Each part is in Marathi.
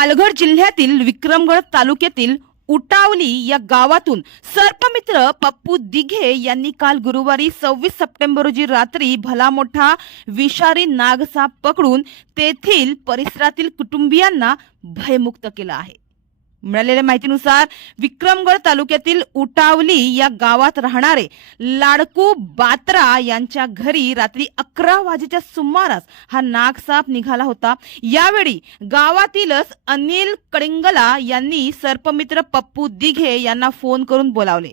पालघर जिल्ह्यातील विक्रमगड तालुक्यातील उटावली या गावातून सर्पमित्र पप्पू दिघे यांनी काल गुरुवारी सव्वीस सप्टेंबर रोजी रात्री भला मोठा विषारी नागसाप पकडून तेथील परिसरातील कुटुंबियांना भयमुक्त केलं आहे. मिळालेल्या माहितीनुसार विक्रमगड तालुक्यातील उटावली या गावात राहणारे लाडकू बात्रा यांच्या घरी रात्री अकरा वाजेच्या सुमारास हा नागसाप निघाला होता. यावेळी गावातीलच अनिल कडिंगला यांनी सर्पमित्र पप्पू दिघे यांना फोन करून बोलावले.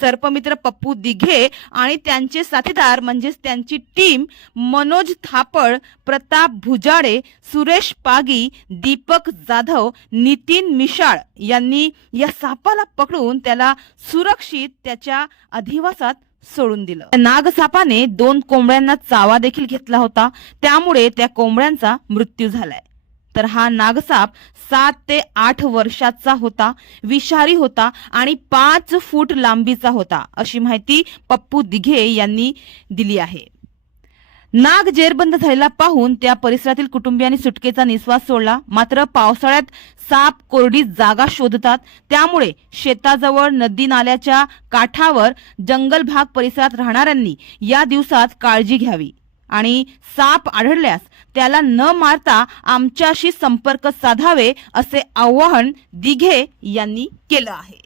सर्पमित्र पप्पू दिघे आणि त्यांचे साथीदार म्हणजेच त्यांची टीम मनोज थापड प्रताप भुजाडे सुरेश पागी दीपक जाधव नितीन मिशाळ यांनी या सापाला पकडून त्याला सुरक्षित त्याच्या अधिवासात सोडून दिलं. नागसापाने दोन कोंबड्यांना चावा देखील घेतला होता. त्यामुळे त्या कोंबड्यांचा मृत्यू झालाय. तर हा नागसाप सात ते आठ वर्षाचा होता विषारी होता आणि पाच फूट लांबीचा होता अशी माहिती पप्पू दिघे यांनी दिली आहे. नाग जेरबंद झालेला पाहून त्या परिसरातील कुटुंबियांनी सुटकेचा निश्वास सोडला. मात्र पावसाळ्यात साप कोरडी जागा शोधतात. त्यामुळे शेताजवळ नदी नाल्याच्या काठावर जंगल भाग परिसरात राहणाऱ्यांनी या दिवसात काळजी घ्यावी. आणि साप आढळल्यास त्याला न मारता आमच्याशी संपर्क साधावे असे आवाहन दिघे यांनी केलं आहे.